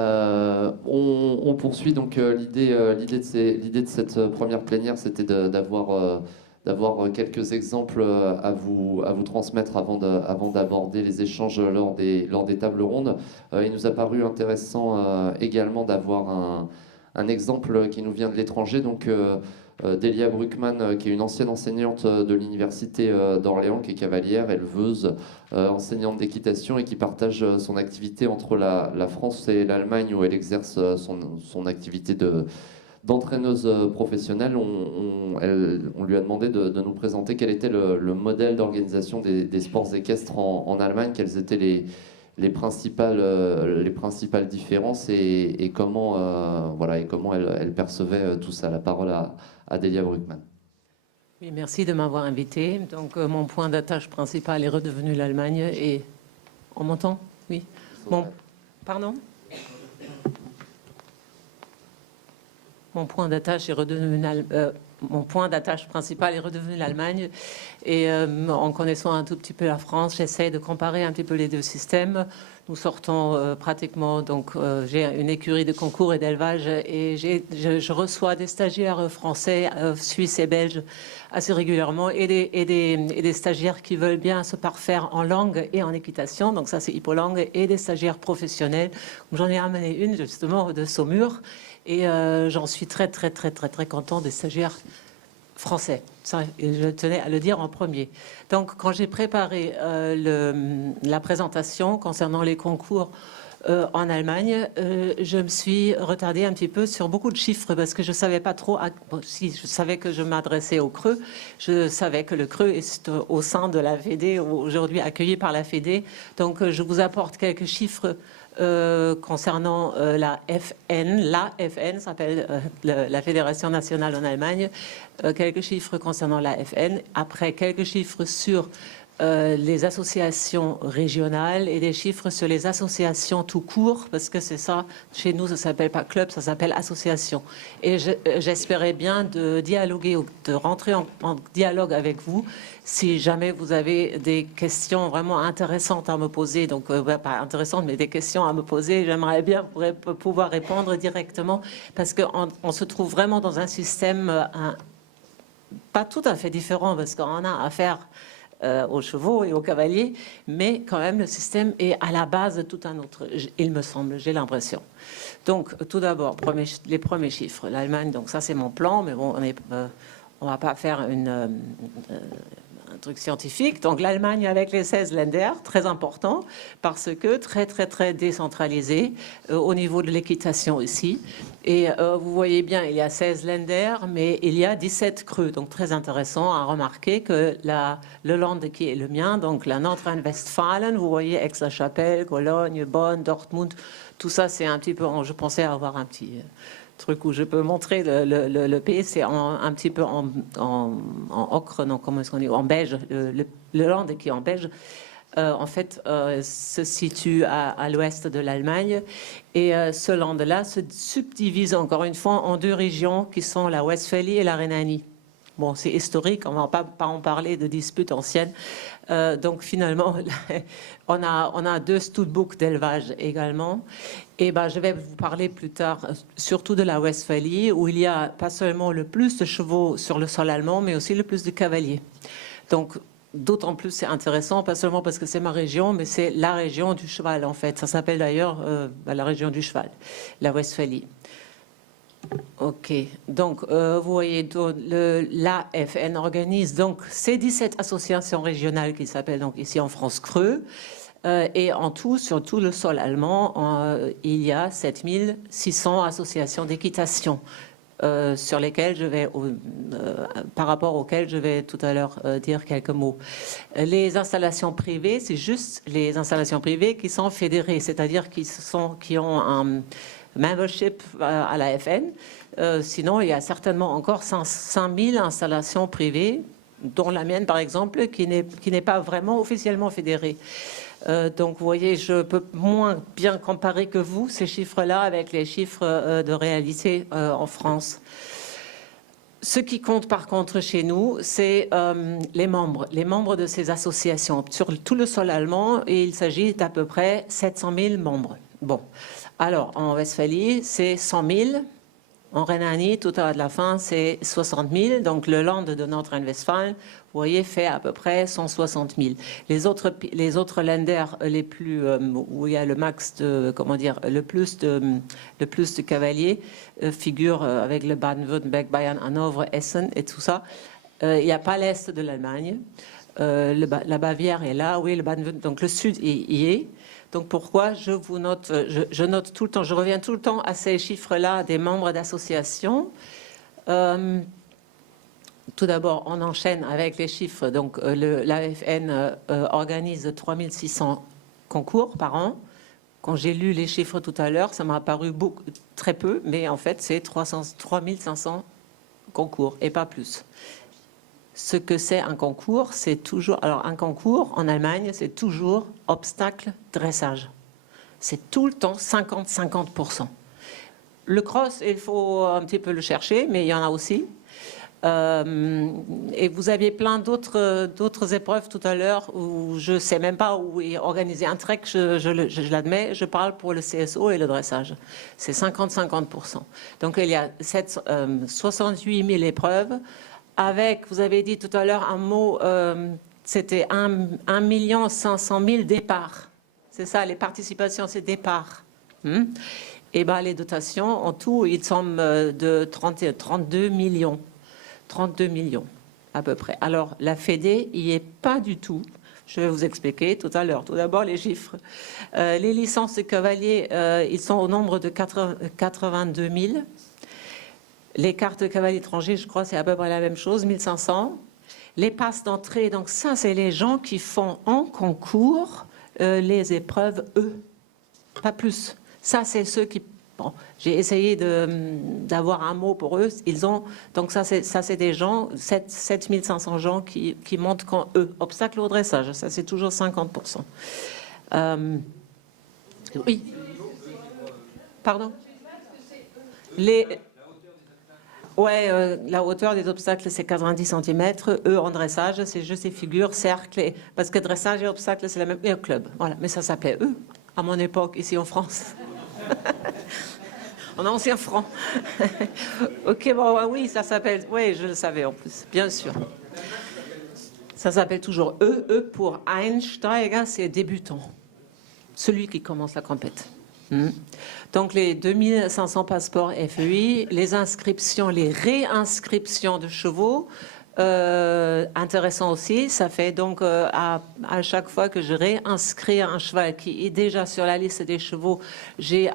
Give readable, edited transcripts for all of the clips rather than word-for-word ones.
On poursuit donc l'idée de cette première plénière, c'était d'avoir quelques exemples à vous transmettre avant d'aborder les échanges lors des tables rondes. Il nous a paru intéressant également d'avoir un exemple qui nous vient de l'étranger, donc Delia Bruckmann, qui est une ancienne enseignante de l'université d'Orléans, qui est cavalière, éleveuse, enseignante d'équitation et qui partage son activité entre la France et l'Allemagne, où elle exerce son activité d'entraîneuse professionnelle. On lui a demandé de nous présenter quel était le modèle d'organisation des sports équestres en Allemagne, quelles étaient les principales différences et comment, voilà, et comment elle percevait tout ça. La parole à Delia Bruckmann. Oui, merci de m'avoir invité. Donc, mon point d'attache principal est redevenu l'Allemagne et... On m'entend? Oui. Bon, pardon? Mon point d'attache est redevenu mon point d'attache principal est redevenu l'Allemagne. Et en connaissant un tout petit peu la France, j'essaie de comparer un petit peu les deux systèmes. Nous sortons pratiquement, donc j'ai une écurie de concours et d'élevage et je reçois des stagiaires français, suisses et belges assez régulièrement et des stagiaires qui veulent bien se parfaire en langue et en équitation. Donc ça, c'est Hippolangue, et des stagiaires professionnels. J'en ai amené une justement de Saumur. Et j'en suis très content des stagiaires français. Ça, je tenais à le dire en premier. Donc, quand j'ai préparé la présentation concernant les concours en Allemagne, je me suis retardée un petit peu sur beaucoup de chiffres parce que je ne savais pas trop... Bon, si, je savais que je m'adressais au Creux. Je savais que le Creux est au sein de la Fédé, aujourd'hui accueilli par la Fédé. Donc, je vous apporte quelques chiffres concernant la FN. La FN s'appelle la Fédération nationale en Allemagne. Quelques chiffres concernant la FN. Après, quelques chiffres sur les associations régionales et des chiffres sur les associations tout court, parce que c'est ça, chez nous, ça ne s'appelle pas club, ça s'appelle association. Et j'espérais bien de dialoguer, de rentrer en dialogue avec vous, si jamais vous avez des questions vraiment intéressantes à me poser, donc pas intéressantes, mais des questions à me poser, j'aimerais bien pouvoir répondre directement, parce qu'on se trouve vraiment dans un système pas tout à fait différent, parce qu'on a affaire aux chevaux et aux cavaliers, mais quand même le système est à la base de tout un autre, il me semble, j'ai l'impression. Donc tout d'abord, les premiers chiffres. L'Allemagne, donc ça c'est mon plan, mais bon, on va pas faire un truc scientifique. Donc l'Allemagne avec les 16 Länder, très important, parce que très décentralisé au niveau de l'équitation ici. Et vous voyez bien, il y a 16 Länder, mais il y a 17 creux. Donc très intéressant à remarquer que le land qui est le mien, donc la Nordrhein-Westfalen, vous voyez Aix-la-Chapelle, Cologne, Bonn, Dortmund, tout ça c'est un petit peu, je pensais avoir un petit... truc où je peux montrer le pays, c'est un petit peu en ocre, non, comment est-ce qu'on dit, en beige, le land qui est en beige, en fait, se situe à l'ouest de l'Allemagne. Et ce land-là se subdivise encore une fois en deux régions qui sont la Westphalie et la Rhénanie. Bon, c'est historique, on ne va pas en parler de disputes anciennes. Donc finalement, on a deux studbooks d'élevage également. Et ben, je vais vous parler plus tard, surtout de la Westphalie, où il y a pas seulement le plus de chevaux sur le sol allemand, mais aussi le plus de cavaliers. Donc, d'autant plus c'est intéressant, pas seulement parce que c'est ma région, mais c'est la région du cheval, en fait. Ça s'appelle d'ailleurs la région du cheval, la Westphalie. Ok, donc vous voyez, l'AFN organise donc ces 17 associations régionales qui s'appellent donc ici en France Creux. Et en tout, sur tout le sol allemand, il y a 7600 associations d'équitation sur lesquelles je vais, par rapport auxquelles je vais tout à l'heure dire quelques mots. Les installations privées, c'est juste les installations privées qui sont fédérées, c'est-à-dire qui ont un membership à la FN. Sinon, il y a certainement encore 5000 installations privées, dont la mienne par exemple, qui n'est pas vraiment officiellement fédérée. Donc vous voyez, je peux moins bien comparer que vous ces chiffres-là avec les chiffres de réalité en France. Ce qui compte par contre chez nous, c'est les membres de ces associations. Sur tout le sol allemand, et il s'agit d'à peu près 700 000 membres. Bon, alors en Westphalie, c'est 100 000. En Rhénanie, tout à la fin, c'est 60 000. Donc le Land de Nordrhein-Westfalen, vous voyez, fait à peu près 160 000. Les autres Länder les plus, où il y a le max de, comment dire, le plus de cavaliers, figurent avec le Baden-Württemberg, Bayern, Hanovre, Essen et tout ça. Il n'y a pas l'Est de l'Allemagne. La Bavière est là, oui, le Baden-Württemberg, donc le Sud y est. Donc pourquoi je vous note, je note tout le temps, je reviens tout le temps à ces chiffres-là des membres d'associations. Tout d'abord, on enchaîne avec les chiffres. Donc l'AFN organise 3600 concours par an. Quand j'ai lu les chiffres tout à l'heure, ça m'a paru très peu, mais en fait c'est 3500 concours et pas plus. Ce que c'est un concours, c'est toujours... Alors, un concours, en Allemagne, c'est toujours obstacle, dressage. C'est tout le temps 50-50%. Le cross, il faut un petit peu le chercher, mais il y en a aussi. Et vous aviez plein d'autres épreuves tout à l'heure où je ne sais même pas où est organisé un trek, je l'admets, je parle pour le CSO et le dressage. C'est 50-50%. Donc, il y a 68 000 épreuves. Avec, vous avez dit tout à l'heure un mot, c'était 1 500 000 départs. C'est ça, les participations, c'est départs. Et bien, les dotations, en tout, ils sont de 32 millions. 32 millions, à peu près. Alors, la Fédé, il n'y est pas du tout. Je vais vous expliquer tout à l'heure. Tout d'abord, les chiffres. Les licences de cavaliers, ils sont au nombre de 82 000. Les cartes de cavalier étranger, je crois, c'est à peu près la même chose, 1500. Les passes d'entrée, donc ça, c'est les gens qui font en concours les épreuves, eux, pas plus. Ça, c'est ceux qui... Bon, j'ai essayé d'avoir un mot pour eux. Ils ont... Donc ça, c'est des gens, 7500 gens qui montent quand eux. Obstacle au dressage, ça, c'est toujours 50%. Oui. Pardon? Ouais, la hauteur des obstacles, c'est 90 cm. Eux, en dressage, c'est juste des figures, cercles. Parce que dressage et obstacle, c'est la même... Et un club, voilà. Mais ça s'appelait eux, à mon époque, ici en France. En ancien franc. Ok, bon, oui, ça s'appelle... Oui, je le savais en plus, bien sûr. Ça s'appelle toujours eux. Eux, pour Einsteiger, c'est débutant. Celui qui commence la compète. Donc les 2500 passeports FEI, les inscriptions, les réinscriptions de chevaux, intéressant aussi, ça fait donc à chaque fois que je réinscris un cheval qui est déjà sur la liste des chevaux,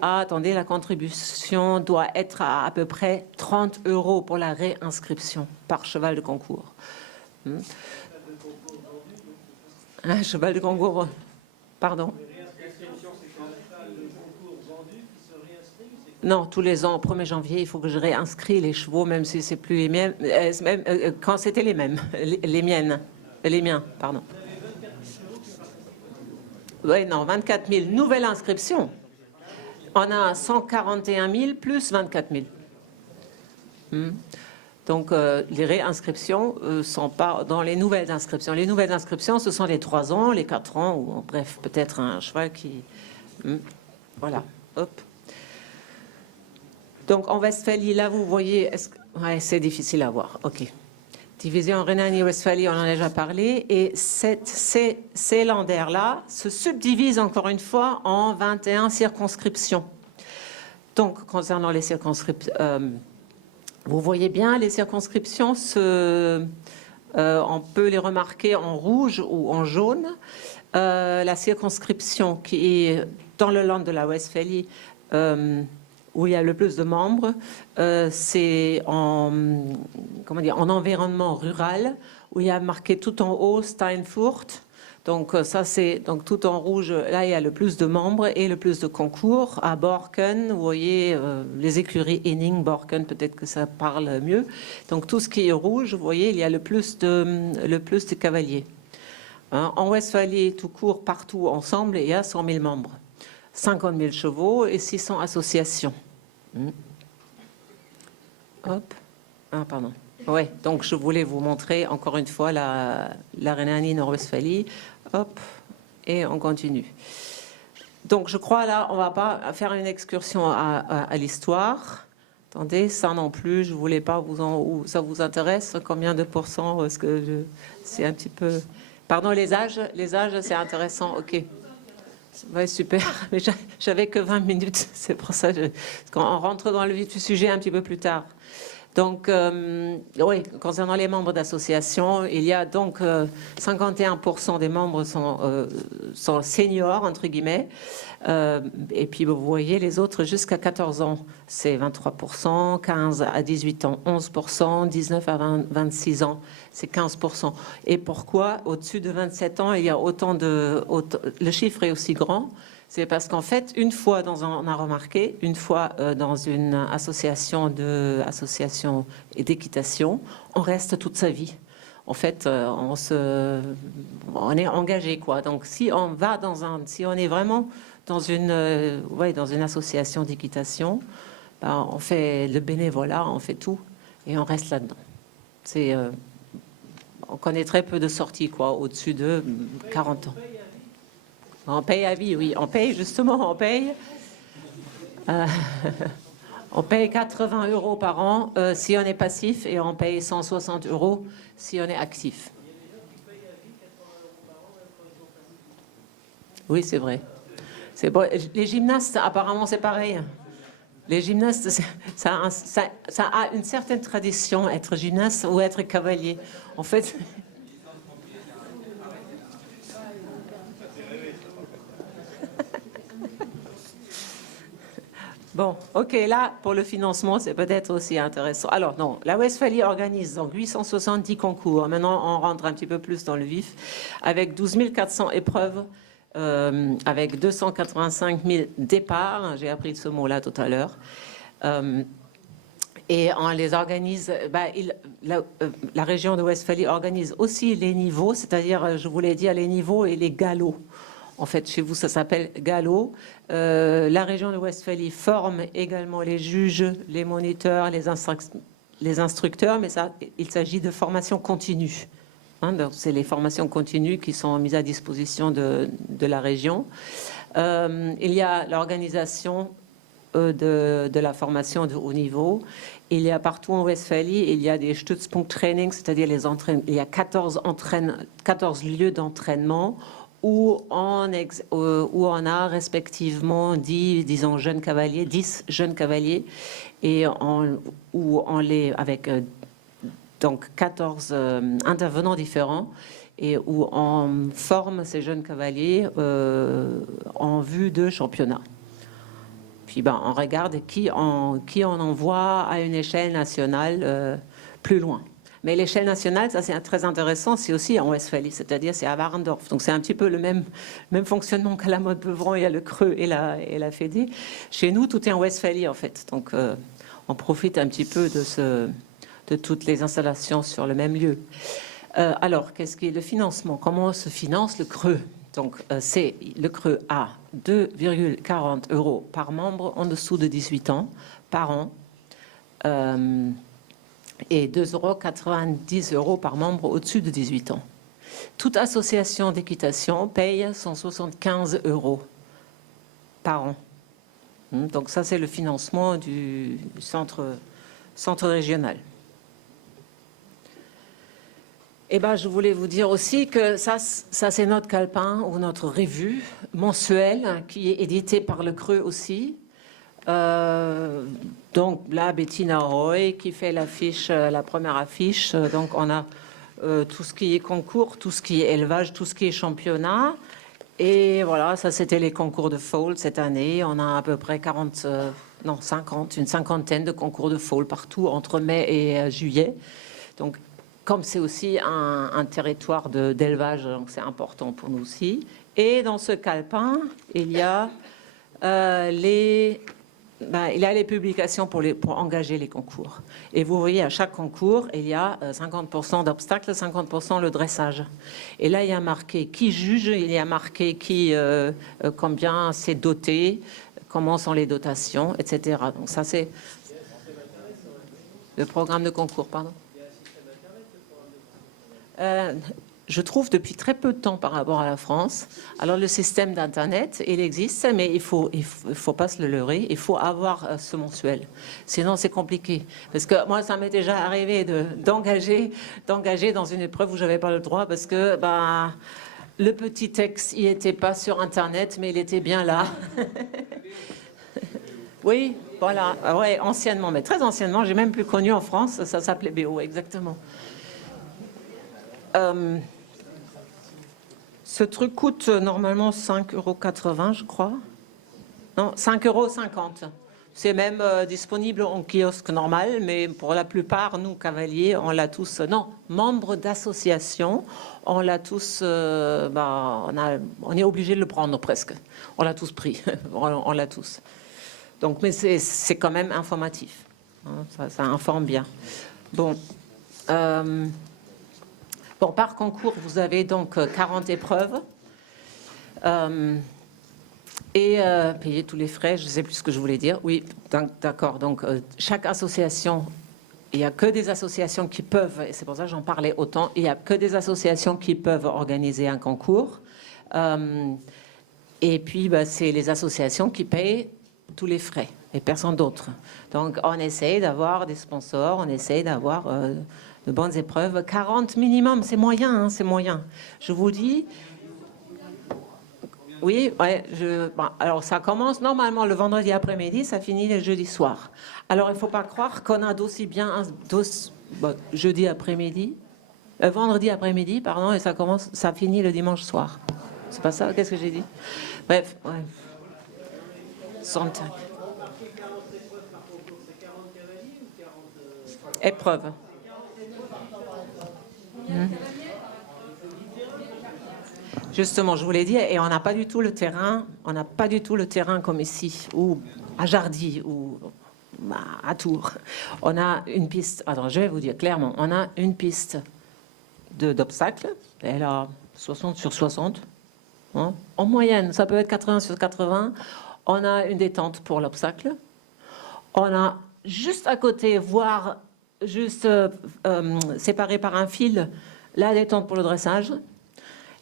attendez, la contribution doit être à peu près 30 € pour la réinscription par cheval de concours. Un cheval de concours, pardon. Non, tous les ans, au 1er janvier, il faut que je réinscris les chevaux, même si c'est plus les miens, quand c'était les mêmes, les miens, pardon. Oui, non, 24 000, nouvelle inscription. On a 141 000 plus 24 000. Donc, les réinscriptions ne sont pas dans les nouvelles inscriptions. Les nouvelles inscriptions, ce sont les 3 ans, les 4 ans, ou bref, peut-être un cheval qui... Voilà, hop. Donc, en Westphalie, là, vous voyez... Ouais, c'est difficile à voir. OK. Division en Rhénanie-Westphalie, on en a déjà parlé. Et ces Länder-là se subdivisent, encore une fois, en 21 circonscriptions. Donc, concernant les circonscriptions... vous voyez bien, les circonscriptions, on peut les remarquer en rouge ou en jaune. La circonscription qui est dans le land de la Westphalie... où il y a le plus de membres, c'est en environnement rural, où il y a marqué tout en haut Steinfurt. Donc ça, c'est donc tout en rouge. Là, il y a le plus de membres et le plus de concours. À Borken, vous voyez les écuries Henning, Borken, peut-être que ça parle mieux. Donc tout ce qui est rouge, vous voyez, il y a le plus de cavaliers. En Westphalie, tout court, partout ensemble, il y a 100 000 membres. 50 000 chevaux et 600 associations. Hop. Ah, pardon. Oui, donc je voulais vous montrer encore une fois la Rhénanie-Nord-Westphalie. Hop. Et on continue. Donc, je crois, là, on ne va pas faire une excursion à l'histoire. Attendez, ça non plus, je ne voulais pas ça vous intéresse? Combien de pourcents? Est-ce que c'est un petit peu... Pardon, les âges, c'est intéressant, ok. Ouais, super, mais j'avais que 20 minutes, c'est pour ça qu'on rentre dans le vif du sujet un petit peu plus tard. Donc, oui, concernant les membres d'associations, il y a donc 51% des membres sont seniors, entre guillemets. Et puis, vous voyez, les autres jusqu'à 14 ans, c'est 23%, 15 à 18 ans, 11%, 19 à 26 ans, c'est 15%. Et pourquoi, au-dessus de 27 ans, il y a le chiffre est aussi grand? C'est parce qu'en fait, on a remarqué, une fois dans une association d'équitation, on reste toute sa vie. En fait, on est engagé, quoi. Donc, si on est vraiment dans une association d'équitation, ben, on fait le bénévolat, on fait tout, et on reste là-dedans. On connaît très peu de sorties, quoi, au-dessus de 40 ans. On paye à vie, oui. On paye. On paye 80 € par an si on est passif et on paye 160 € si on est actif. Oui, c'est vrai. Bon. Les gymnastes, apparemment, c'est pareil. Les gymnastes, ça a une certaine tradition, être gymnaste ou être cavalier. En fait... Bon, ok, là, pour le financement, c'est peut-être aussi intéressant. Alors, non, la Westphalie organise donc 870 concours. Maintenant, on rentre un petit peu plus dans le vif, avec 12 400 épreuves, avec 285 000 départs. J'ai appris ce mot-là tout à l'heure. Et on les organise... la région de Westphalie organise aussi les niveaux, c'est-à-dire, je voulais dire, les niveaux et les galops. En fait, chez vous, ça s'appelle galop. La région de Westphalie forme également les juges, les moniteurs, les instructeurs, mais il s'agit de formation continue. Hein, c'est les formations continues qui sont mises à disposition de la région. Il y a l'organisation de la formation de haut niveau. Il y a partout en Westphalie, il y a des Stützpunkt Training, c'est-à-dire il y a 14 lieux d'entraînement où on a respectivement 10 jeunes cavaliers, et avec donc 14 intervenants différents, et où on forme ces jeunes cavaliers en vue de championnat. Puis on regarde qui on envoie à une échelle nationale plus loin. Mais l'échelle nationale, ça c'est très intéressant, c'est aussi en Westphalie, c'est-à-dire c'est à Warendorf. Donc c'est un petit peu le même fonctionnement qu'à la Motte-Beuvron, il y a le Creux et la Fédé. Chez nous, tout est en Westphalie en fait. Donc on profite un petit peu de toutes les installations sur le même lieu. Alors, qu'est-ce qui est le financement? Comment se finance le Creux? Donc c'est le Creux à 2,40 € par membre en dessous de 18 ans par an. Et 2,90 € par membre au-dessus de 18 ans. Toute association d'équitation paye 175 € par an. Donc ça, c'est le financement du centre régional. Et je voulais vous dire aussi que ça c'est notre calepin ou notre revue mensuelle qui est éditée par le Creux aussi. Donc là, Bettina Roy qui fait la première affiche. Donc on a tout ce qui est concours, tout ce qui est élevage, tout ce qui est championnat. Et voilà, ça c'était les concours de foal cette année. On a à peu près une cinquantaine de concours de foal partout entre mai et juillet. Donc comme c'est aussi un territoire d'élevage, donc c'est important pour nous aussi. Et dans ce calepin, il y a les publications pour engager les concours. Et vous voyez, à chaque concours, il y a 50% d'obstacles, 50% le dressage. Et là, il y a marqué qui juge, il y a marqué combien c'est doté, comment sont les dotations, etc. Donc ça, c'est le programme de concours, pardon. je trouve, depuis très peu de temps par rapport à la France. Alors, le système d'Internet, il existe, mais il faut pas se le leurrer. Il faut avoir ce mensuel. Sinon, c'est compliqué. Parce que moi, ça m'est déjà arrivé d'engager dans une épreuve où je n'avais pas le droit parce que le petit texte, il n'était pas sur Internet, mais il était bien là. Oui, voilà. Ouais, anciennement, mais très anciennement. J'ai même plus connu en France. Ça s'appelait BO, exactement. Ce truc coûte normalement 5,80 €, je crois. Non, 5,50 €. C'est même disponible en kiosque normal, mais pour la plupart, nous, cavaliers, on l'a tous... Non, membres d'associations, on l'a tous... on est obligé de le prendre presque. On l'a tous pris, on l'a tous. Donc, mais c'est quand même informatif. Hein, ça informe bien. Bon... Bon, par concours, vous avez donc 40 épreuves et payer tous les frais, je ne sais plus ce que je voulais dire. Oui, d'accord. Donc, chaque association, il n'y a que des associations qui peuvent, et c'est pour ça que j'en parlais autant, il n'y a que des associations qui peuvent organiser un concours. Et puis, c'est les associations qui payent tous les frais et personne d'autre. Donc, on essaye d'avoir des sponsors, on essaye d'avoir... de bonnes épreuves, 40 minimum, c'est moyen, hein, c'est moyen. Je vous dis, oui, ouais, alors ça commence normalement le vendredi après-midi, ça finit le jeudi soir. Alors il ne faut pas croire qu'on a d'aussi bien jeudi après-midi, vendredi après-midi, pardon, et ça finit le dimanche soir. C'est pas ça, qu'est-ce que j'ai dit? Bref, ouais. Épreuves. Justement, je vous l'ai dit, et on n'a pas du tout le terrain, comme ici, ou à Jardy, ou à Tours. On a une piste, alors je vais vous dire clairement, on a une piste d'obstacles, elle a 60 sur 60, hein. En moyenne, ça peut être 80 sur 80. On a une détente pour l'obstacle. On a juste à côté, voire juste séparé par un fil, la détente pour le dressage.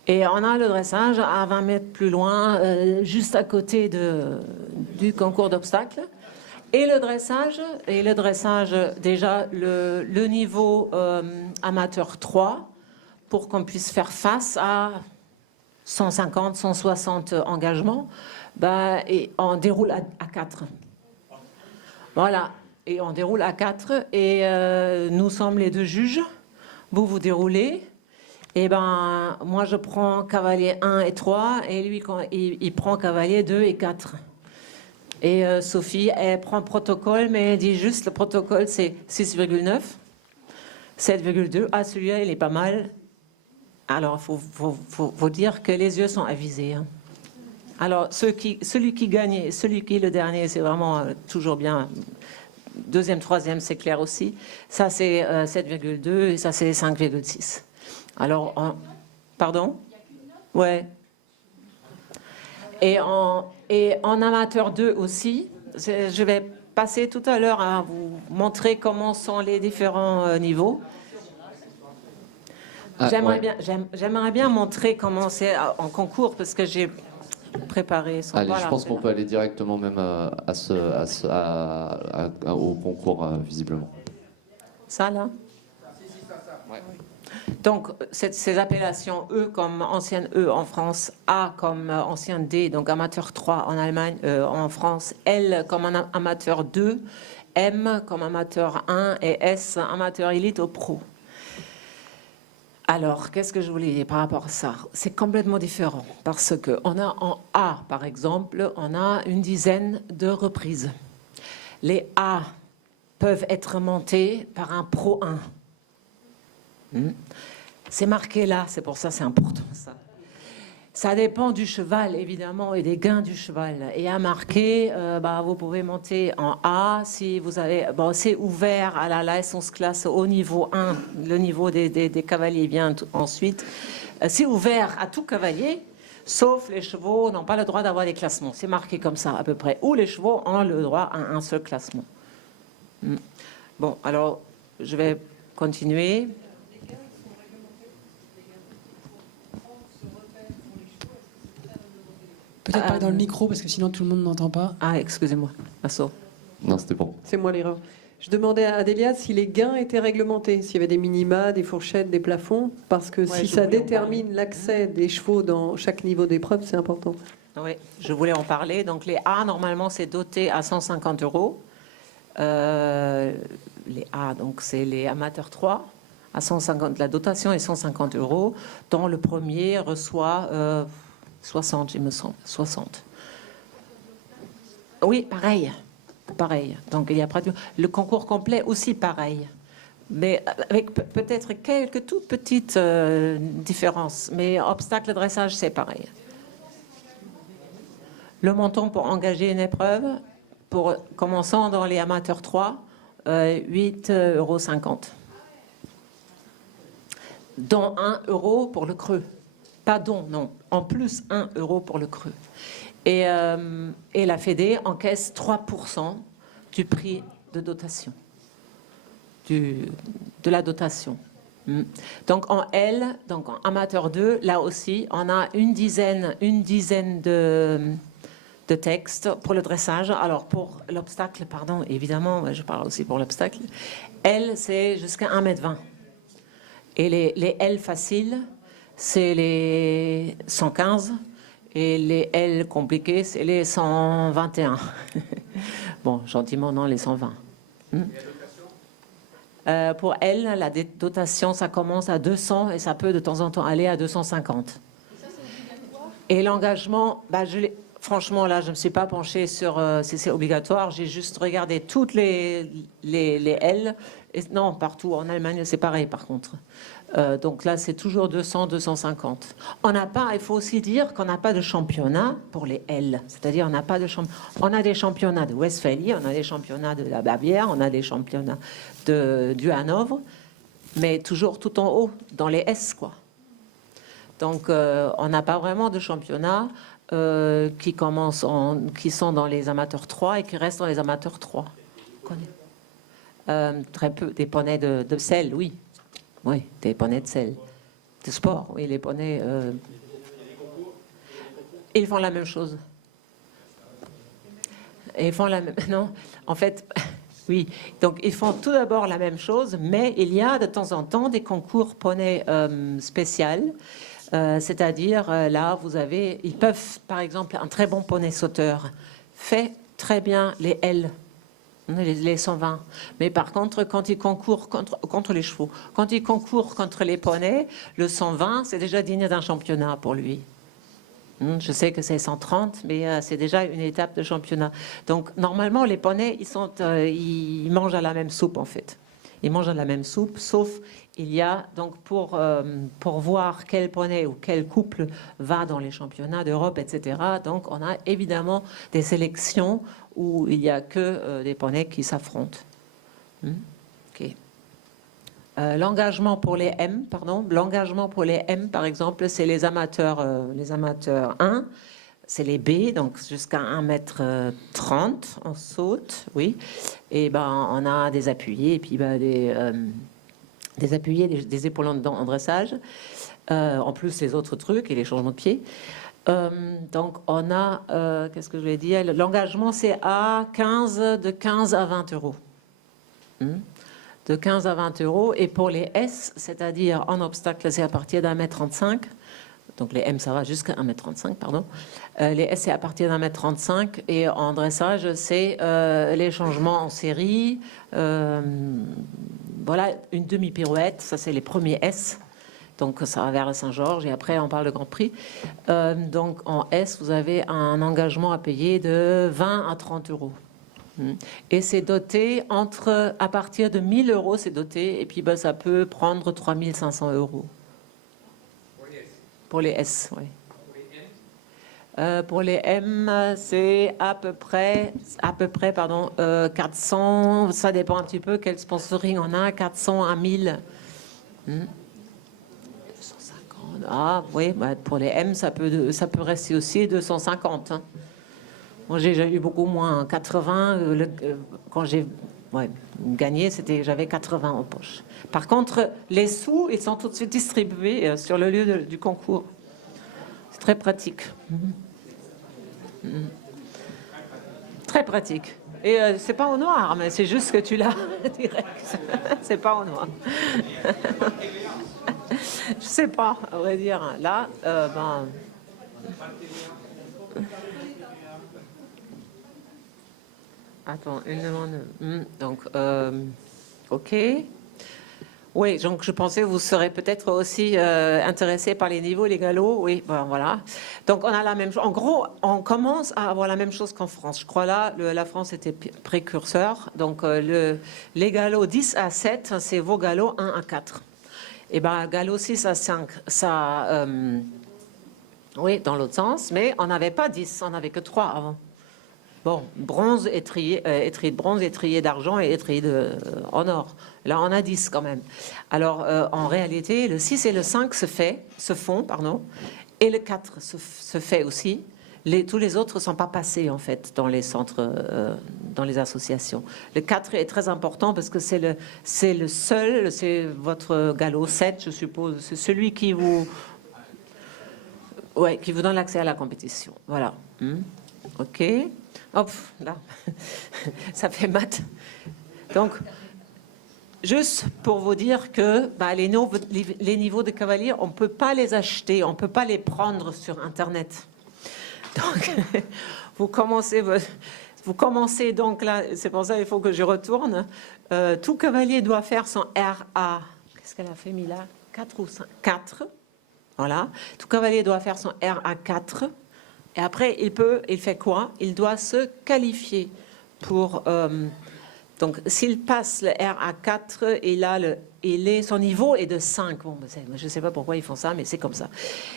Et on a le dressage à 20 mètres plus loin, juste à côté du concours d'obstacles. Et le dressage, déjà le niveau amateur 3, pour qu'on puisse faire face à 150, 160 engagements, et on déroule à 4. Voilà. Et on déroule à 4 et nous sommes les deux juges. Vous déroulez. Et moi, je prends cavalier 1 et 3 et lui, il prend cavalier 2 et 4. Et Sophie, elle prend protocole, mais elle dit juste le protocole, c'est 6,9, 7,2. Ah, celui-là, il est pas mal. Alors, il faut dire que les yeux sont avisés. Hein. Alors, celui qui gagne, celui qui est le dernier, c'est vraiment toujours bien... Deuxième, troisième, c'est clair aussi. Ça, c'est 7,2 et ça, c'est 5,6. Alors, pardon? Ouais. Et en amateur 2 aussi, je vais passer tout à l'heure à vous montrer comment sont les différents niveaux. J'aimerais bien montrer comment c'est en concours parce que j'ai préparé. Allez, je pense qu'on peut aller directement même au concours, visiblement. Ça, là? Ouais. Donc, ces appellations E comme ancienne E en France, A comme ancienne D, donc amateur 3 en Allemagne, en France, L comme amateur 2, M comme amateur 1 et S amateur élite au pro. Alors, qu'est-ce que je voulais dire par rapport à ça? C'est complètement différent parce qu'on a en A, par exemple, on a une dizaine de reprises. Les A peuvent être montés par un Pro 1. C'est marqué là, c'est pour ça c'est important ça. Ça dépend du cheval, évidemment, et des gains du cheval. Et à marquer, vous pouvez monter en A si vous avez... Bon, c'est ouvert à la licence classe au niveau 1. Le niveau des cavaliers vient ensuite. C'est ouvert à tout cavalier, sauf les chevaux n'ont pas le droit d'avoir des classements. C'est marqué comme ça, à peu près. Ou les chevaux ont le droit à un seul classement. Bon, alors, je vais continuer. Peut-être parler dans le micro, parce que sinon tout le monde n'entend pas. Ah, excusez-moi. Asso. Non, c'était bon. C'est moi l'erreur. Je demandais à Adélia si les gains étaient réglementés, s'il y avait des minima, des fourchettes, des plafonds, parce que si ça détermine l'accès des chevaux dans chaque niveau d'épreuve, c'est important. Oui, je voulais en parler. Donc les A, normalement, c'est doté à 150 euros. Les A, donc c'est les amateurs 3. À 150, la dotation est 150 euros, dont le premier reçoit 60, il me semble. 60. Oui, pareil. Pareil. Donc il y a pratiquement le concours complet aussi pareil, mais avec peut-être quelques toutes petites différences. Mais obstacle dressage, c'est pareil. Le montant pour engager une épreuve, pour commençant dans les amateurs 3, 8,50 €. Dont 1 € pour le creux. Pas dont, non. En plus, 1 € pour le creux. Et la Fédé encaisse 3% du prix de dotation, de la dotation. Donc en L, donc en amateur 2, là aussi, on a une dizaine de textes pour le dressage. Alors pour l'obstacle, pardon, évidemment, je parle aussi pour l'obstacle. L, c'est jusqu'à 1,20 m. Et les L faciles, c'est les 115. Et les L compliqués, c'est les 121. Bon, gentiment, non, les 120. Pour L, la dotation, ça commence à 200 et ça peut de temps en temps aller à 250. Et l'engagement, franchement, là, je ne me suis pas penchée sur si c'est obligatoire. J'ai juste regardé toutes les L. Et non, partout en Allemagne, c'est pareil, par contre. Donc là, c'est toujours 200, 250. On n'a pas, il faut aussi dire qu'on n'a pas de championnat pour les L. C'est-à-dire, on n'a pas de on a des championnats de Westphalie, on a des championnats de la Bavière, on a des championnats du Hanovre, mais toujours tout en haut, dans les S, quoi. Donc, on n'a pas vraiment de championnats qui sont dans les amateurs 3 et qui restent dans les amateurs 3. On connaît. Très peu, des poneys de sel, oui. Oui, des poneys de sel. De sport, oui, les poneys. Ils font la même chose. Ils font la même. Non, en fait, oui. Donc, ils font tout d'abord la même chose, mais il y a de temps en temps des concours poneys spéciaux. C'est-à-dire, là, ils peuvent, par exemple, un très bon poney sauteur fait très bien les L. Les 120. Mais par contre, quand il concourt contre les chevaux, quand il concourt contre les poneys, le 120, c'est déjà digne d'un championnat pour lui. Je sais que c'est 130, mais c'est déjà une étape de championnat. Donc, normalement, les poneys, ils mangent à la même soupe, en fait. Ils mangent à la même soupe, sauf il y a, donc, pour voir quel poney ou quel couple va dans les championnats d'Europe, etc. Donc, on a évidemment des sélections où il n'y a que des poneys qui s'affrontent. Okay. L'engagement pour les M, par exemple, c'est les amateurs 1, c'est les B, donc jusqu'à 1,30 m, on saute, oui. Et on a des appuyés, et puis des appuyés, des épaulants en dressage, en plus les autres trucs et les changements de pied. Donc on a, qu'est-ce que je vais dire, l'engagement c'est de 15 à 20 euros. De 15 à 20 euros. Et pour les S, c'est-à-dire en obstacle, c'est à partir d'1,35 m. Donc les M, ça va jusqu'à 1,35 m, pardon. Les S, c'est à partir d'1,35 m. Et en dressage, c'est les changements en série. Voilà, une demi-pirouette, ça c'est les premiers S. Donc ça va vers la Saint-Georges et après on parle de Grand Prix. Donc en S, vous avez un engagement à payer de 20 à 30 euros. Et c'est doté à partir de 1 000 euros, c'est doté, et puis ça peut prendre 3 500 euros. Pour les S, oui. Pour les M, c'est à peu près 400, ça dépend un petit peu quel sponsoring on a, 400 à 1000. 250. Ah oui, pour les M, ça peut rester aussi 250. Hein. Moi, j'ai eu beaucoup moins, 80. Quand j'ai gagné, j'avais 80 en poche. Par contre, les sous, ils sont tout de suite distribués sur le lieu du concours. C'est très pratique. Très pratique. Et c'est pas au noir, mais c'est juste que tu l'as direct. C'est pas au noir. Je sais pas, à vrai dire. Là, Attends, une demande. Donc, OK. Oui, donc je pensais que vous serez peut-être aussi intéressé par les niveaux légaux. Oui, ben voilà. Donc on a la même chose. En gros, on commence à avoir la même chose qu'en France. Je crois là, la France était précurseur. Donc les galops 10 à 7, c'est vos galops 1 à 4. Et ben galop 6 à 5, ça, oui, dans l'autre sens. Mais on n'avait pas 10, on n'avait que 3 avant. Bon, bronze, étrier de bronze, étrier d'argent et étrier en or. Là, on a 10 quand même. Alors, en réalité, le 6 et le 5 se font, et le 4 se fait aussi. Tous les autres ne sont pas passés, en fait, dans les centres, dans les associations. Le 4 est très important parce que c'est le seul, c'est votre galop 7, je suppose. C'est celui qui vous donne l'accès à la compétition. Voilà. OK. Hop, là, ça fait maths. Donc, juste pour vous dire que les niveaux de cavalier, on ne peut pas les acheter, on ne peut pas les prendre sur Internet. Donc, vous commencez donc là, c'est pour ça qu'il faut que je retourne. Tout cavalier doit faire son RA. Qu'est-ce qu'elle a fait, Mila? 4 ou 5? 4. Voilà. Tout cavalier doit faire son RA 4. Et après, il fait quoi? Il doit se qualifier pour... donc, s'il passe le RA4, son niveau est de 5. Bon, je ne sais pas pourquoi ils font ça, mais c'est comme ça.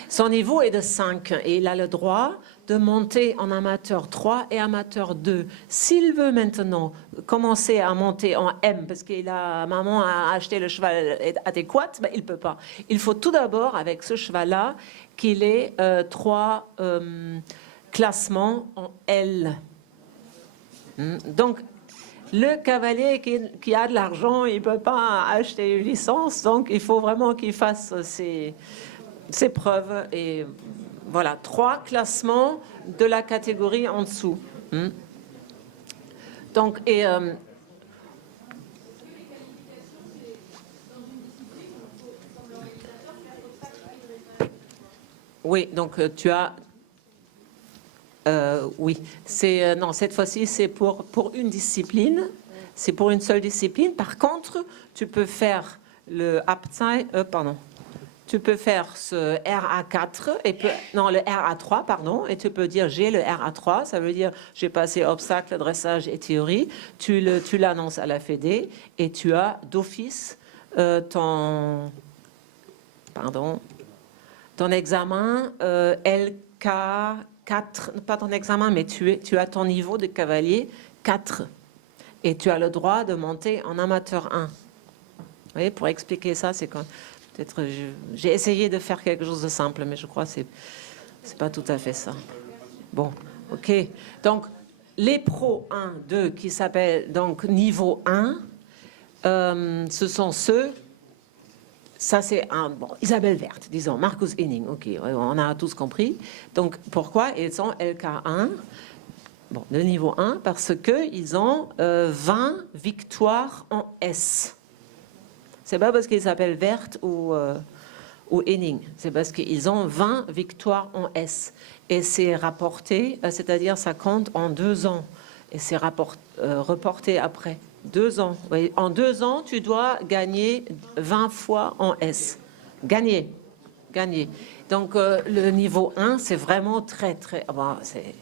Son niveau est de 5 et il a le droit de monter en amateur 3 et amateur 2. S'il veut maintenant commencer à monter en M, parce que maman a acheté le cheval adéquat, ben, il ne peut pas. Il faut tout d'abord, avec ce cheval-là, qu'il ait 3 classements en L. Donc, le cavalier qui a de l'argent, il ne peut pas acheter une licence, donc il faut vraiment qu'il fasse ses preuves. Et voilà, 3 classements de la catégorie en dessous. Donc, oui, donc tu as... oui, non, cette fois-ci, c'est pour une discipline. C'est pour une seule discipline. Par contre, tu peux faire le tu peux faire ce RA4 le RA3, pardon, et tu peux dire j'ai le RA3, ça veut dire j'ai passé obstacle, dressage et théorie. Tu l'annonces à la Fédé et tu as d'office ton examen LK 4, pas ton examen, mais tu as ton niveau de cavalier 4. Et tu as le droit de monter en amateur 1. Vous voyez, pour expliquer ça, c'est quand peut-être j'ai essayé de faire quelque chose de simple, mais je crois que c'est pas tout à fait ça. Bon, OK. Donc, les pros 1, 2, qui s'appellent donc niveau 1, ce sont ceux... Ça, c'est Isabelle Wert, disons, Marcus Henning, ok, on a tous compris. Donc, pourquoi ils sont LK1, de niveau 1? Parce qu'ils ont 20 victoires en S. C'est pas parce qu'ils s'appellent Wert ou Henning, c'est parce qu'ils ont 20 victoires en S. Et c'est rapporté, c'est-à-dire ça compte en 2 ans, et c'est reporté après. 2 ans. Oui. En 2 ans, tu dois gagner 20 fois en S. Gagner. Donc, le niveau 1, c'est vraiment très, très...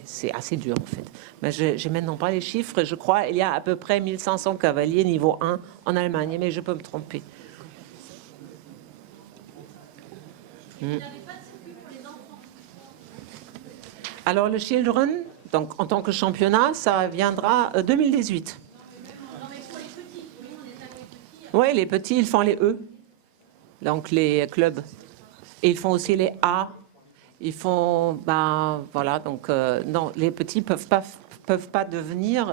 c'est assez dur, en fait. Mais je n'ai maintenant pas les chiffres. Je crois qu'il y a à peu près 1500 cavaliers niveau 1 en Allemagne, mais je peux me tromper. Alors, le Children, donc, en tant que championnat, ça viendra 2018. Oui, les petits, ils font les E, donc les clubs. Et ils font aussi les A. Ils font, voilà, donc non, les petits peuvent pas devenir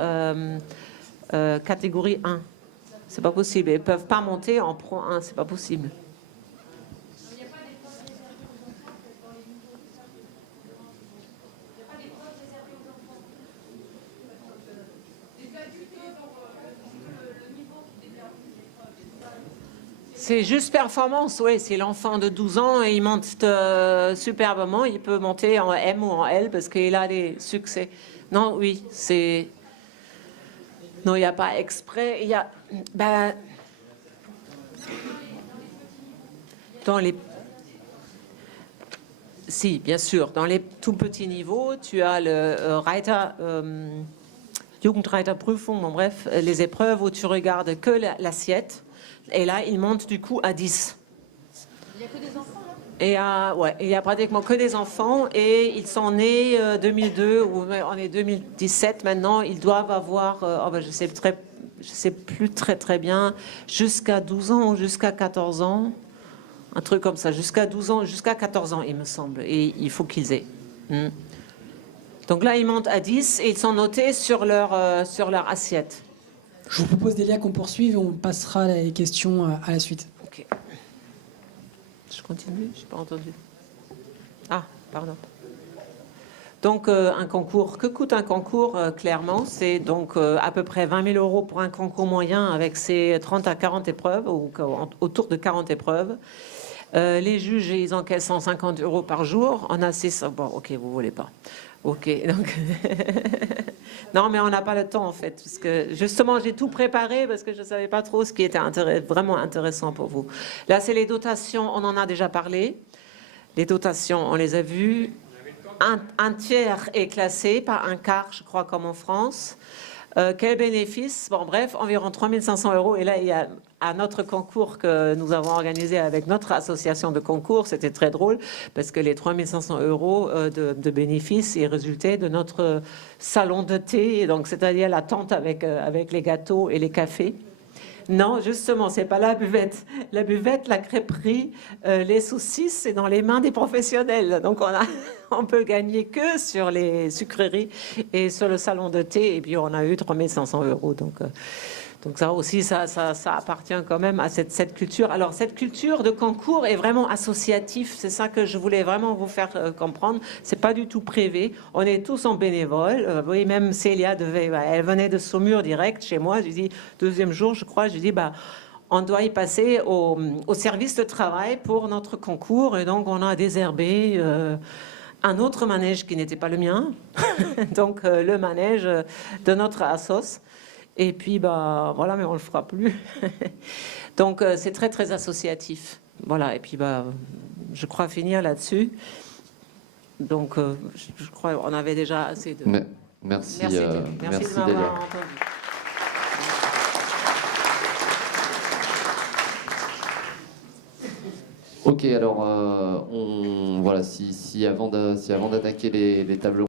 catégorie 1. C'est pas possible. Ils peuvent pas monter en Pro 1, c'est pas possible. C'est juste performance, oui. C'est l'enfant de 12 ans et il monte superbement. Il peut monter en M ou en L parce qu'il a des succès. Non, oui, c'est... Non, il n'y a pas exprès. Il y a... Ben... Dans les... Si, bien sûr. Dans les tout petits niveaux, tu as le Jugendreiterprüfung, bon, bref, les épreuves où tu regardes que l'assiette. Et là, il monte du coup à 10. Il n'y a que des enfants, là? Et ouais, il n'y a pratiquement que des enfants. Et ils sont nés 2002, ou on est 2017 maintenant. Ils doivent avoir, je sais plus très bien, jusqu'à 12 ans ou jusqu'à 14 ans. Un truc comme ça, jusqu'à 12 ans, jusqu'à 14 ans, il me semble. Et il faut qu'ils aient. Donc là, ils montent à 10 et ils sont notés sur leur assiette. Je vous propose, Delia, qu'on poursuive et on passera les questions à la suite. Ok. Je continue, je n'ai pas entendu. Ah, pardon. Donc, un concours, que coûte un concours, clairement? C'est donc à peu près 20 000 € pour un concours moyen avec ses 30 à 40 épreuves, ou autour de 40 épreuves. Les juges, ils encaissent 150 € par jour. On a 6... Bon, ok, vous ne voulez pas. Ok, donc... Non, mais on n'a pas le temps, en fait. Parce que, justement, j'ai tout préparé parce que je ne savais pas trop ce qui était vraiment intéressant pour vous. Là, c'est les dotations. On en a déjà parlé. Les dotations, on les a vues. Un tiers est classé, pas un quart, je crois, comme en France. Quel bénéfice? Bon, bref, environ 3 500 €. Et là, il y a un autre concours que nous avons organisé avec notre association de concours. C'était très drôle parce que les 3 500 € de bénéfices, ils résultaient de notre salon de thé, donc c'est-à-dire la tente avec les gâteaux et les cafés. Non, justement, c'est pas la buvette. La buvette, la crêperie, les saucisses, c'est dans les mains des professionnels. Donc, on peut gagner que sur les sucreries et sur le salon de thé. Et puis, on a eu 3 500 €. Donc ça aussi, ça appartient quand même à cette culture. Alors, cette culture de concours est vraiment associative. C'est ça que je voulais vraiment vous faire comprendre. C'est pas du tout privé. On est tous en bénévole. Oui, même Célia elle venait de Saumur direct chez moi. J'ai dit, deuxième jour, je crois, j'ai dit, on doit y passer au service de travail pour notre concours. Et donc, on a désherbé un autre manège qui n'était pas le mien. Donc, le manège de notre assos. Et puis, voilà, mais on ne le fera plus. Donc, c'est très, très associatif. Voilà, et puis, je crois finir là-dessus. Donc, je crois qu'on avait déjà assez de... Merci de m'avoir Delia. entendu. Ok, alors, voilà, si avant d'attaquer les tables